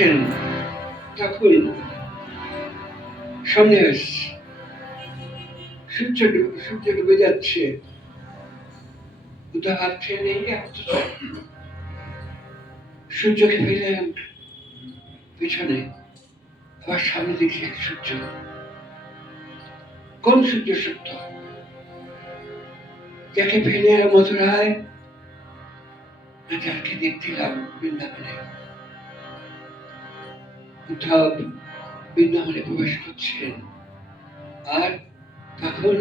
যাচ্ছেন তখন সামনে আসছে, সূর্য ডুবে যাচ্ছে। উদ্ধব ভাবছেন এই সূর্যকে ফেললেন পিছনে, আবার সামনে দেখছি এক সূর্য। কোন সূর্য সত্য? যাকে ফেলে মথুরায় না যাকে দেখছিলাম বৃন্দাবনে। উদ্ধব বৃন্দাবনে প্রবেশ করছেন, আর তখন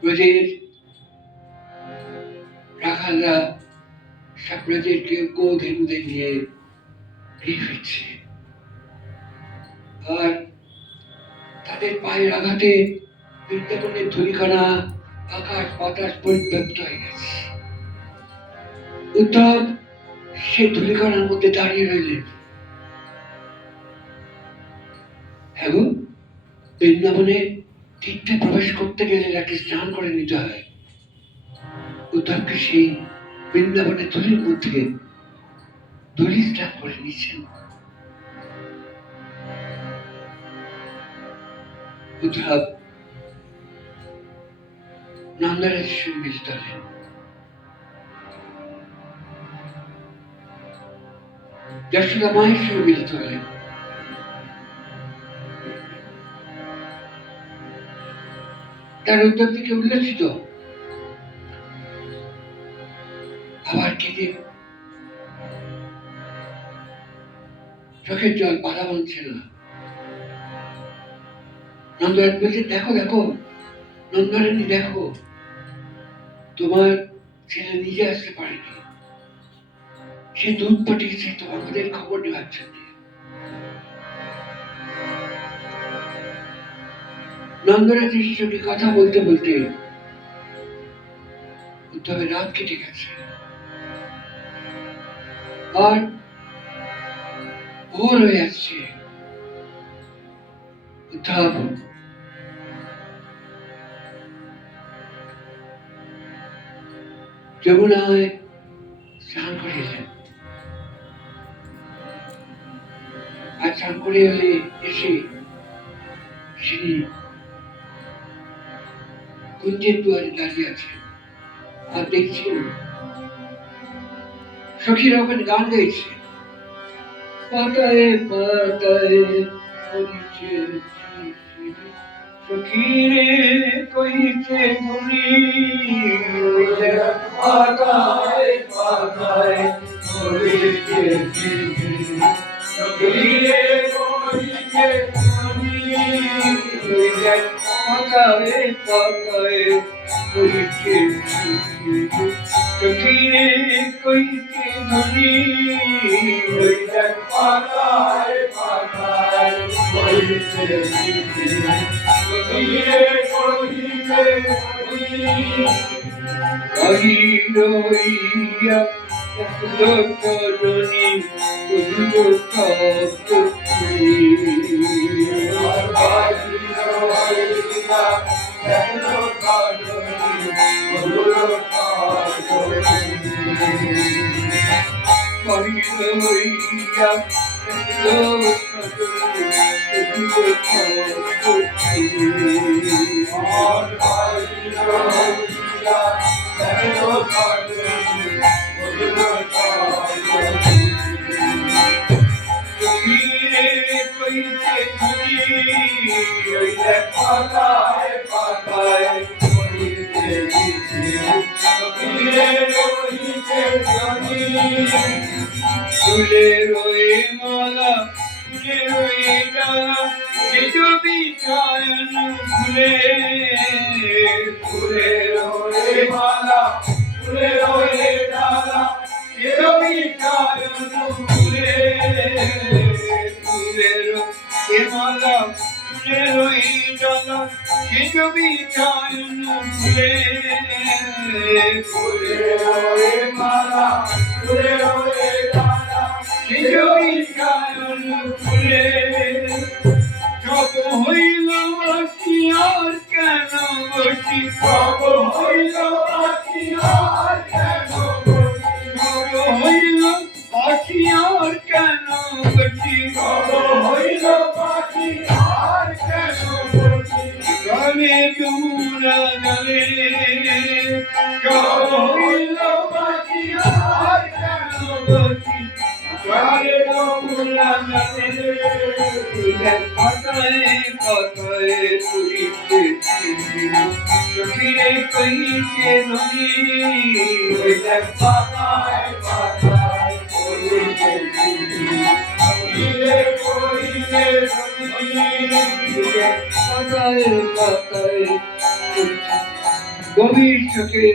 ব্রজের রাখালরা সব ব্রজের কেউ গোধেনুদের নিয়ে ফিরে ফিরছে, আর তাদের পায়ের আঘাতে বৃন্দাবনের ধূলিকণা আকাশ বাতাস পরিব্যাপ্ত হয়ে গেছে। উদ্ধব সে ধূলিকণার মধ্যে দাঁড়িয়ে রইলেন। হ্যাঁ, বৃন্দাবনে তীর্থে প্রবেশ করতে গেলে তাকে স্নান করে নিতে হয়। উদ্ধবকে সেই বৃন্দাবনের ধূলির মধ্যে ধূলি স্নান করে নিচ্ছেন। উদ্ধব নন্দারের সঙ্গে মিলিত হলেন। যশোদা মায়ের সঙ্গে মিলিত হলেন। তার উত্তর দিকে উল্লেখিত আবার কেঁদে চোখের জল বাধা মানছে না। নন্দরানী বলছে, দেখো দেখো নন্দরানী, দেখো তোমার ছেলে নিজে আসতে পারেনি, সে দুধ পাঠিয়েছে তো আমাদের খবর নেওয়ার জন্য। নন্দরানীর সঙ্গে কথা বলতে বলতে উদ্ধবের রাত কেটে গেছে, আর ভোর হয়ে আসছে। উদ্ধব যমুনায় স্নান করে এলেন, আর স্নান করে এসে শ্রী কুঞ্জের দুয়ারে দাঁড়িয়ে আছেন, আর দেখছেন সখীরা ওখানে গান গাইছে। পাতায় পাতায় পড়িছে সখীরে কইছে ধুলি, পাতায় পাতায় পড়িছে সখীরে কইছে ধুলি, পাতায় পাতায় পড়িছে সখীরে কইছে ধুলি, পাতায় পাতায় পড়িছে সখীরে কইছে ধুলি, রইয়া লোকজনী বুঝলো ফুলে রয়ে মালা, ফুলে রয়ে ডালা, বিছায়ন ফুলে, ফুলে রয়ে মালা, ফুলে রয়ে ডালা, বিছায়ন ফুলে, ফুলে রয়ে মালা, ফুলে রয়ে ডালা, বিছায়ন ফুলে, ফুলে রয়ে মালা, ফুলে রয়ে ডালা, বিছায়ন ফুলে। সব হইল বাসি আর কেন বসি, সব হইল বাসি আর কেন যমুনা জলে কহিল বাকি আর কেন বসি জলে যমুনা জলে কথায় কথায় করিতেছি চোখে কইছে নদী কথায় কথায় করিতেছি গভীর চোখে